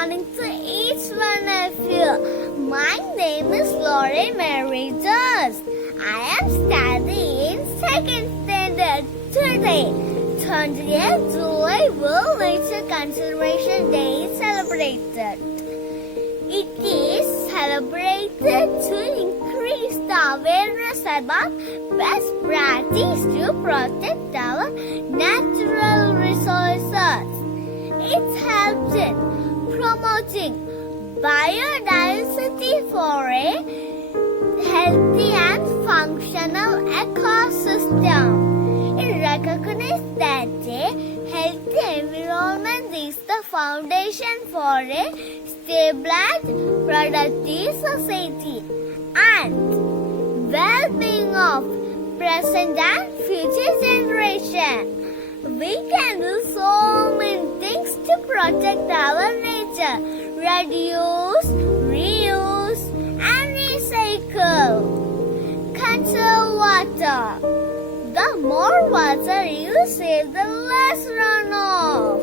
morning to each one of you. My name is Lori Mary Jones. I am studying second standard today. 20th July World Nature Conservation Day is celebrated. It is celebrated to increase the awareness about best practice to protect our natural resources. It helps in promoting biodiversity for a healthy and functional ecosystem. It recognizes that a healthy environment is the foundation for a stable and productive society and well-being of present and future generations. We can do so many things to protect our nature. Reduce, reuse, and recycle. Conserve water. The more water you save, the less runoff.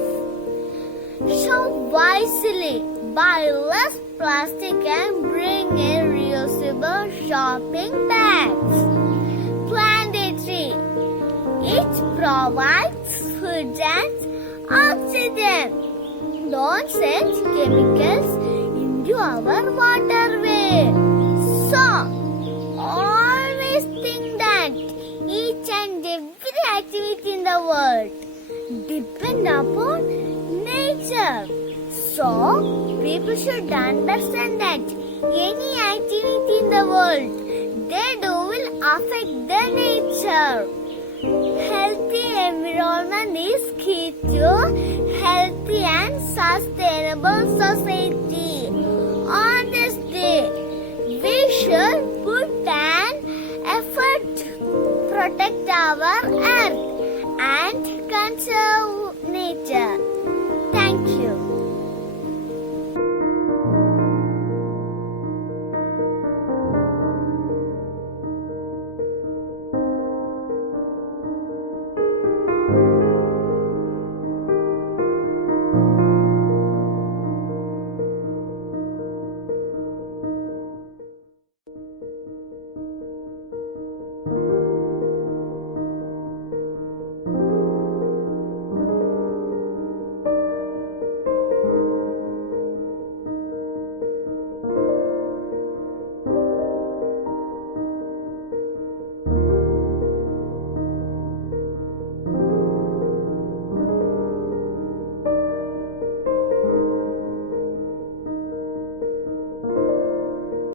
Shop wisely. Buy less plastic and bring in reusable shopping bags. Plant a tree. It provides food and oxygen. Don't send chemicals into our waterway. So, always think that each and every activity in the world depends upon nature. So, people should understand that any activity in the world they do will affect the nature. Healthy environment is key to healthy and sustainable society. On this day, we should put an effort to protect our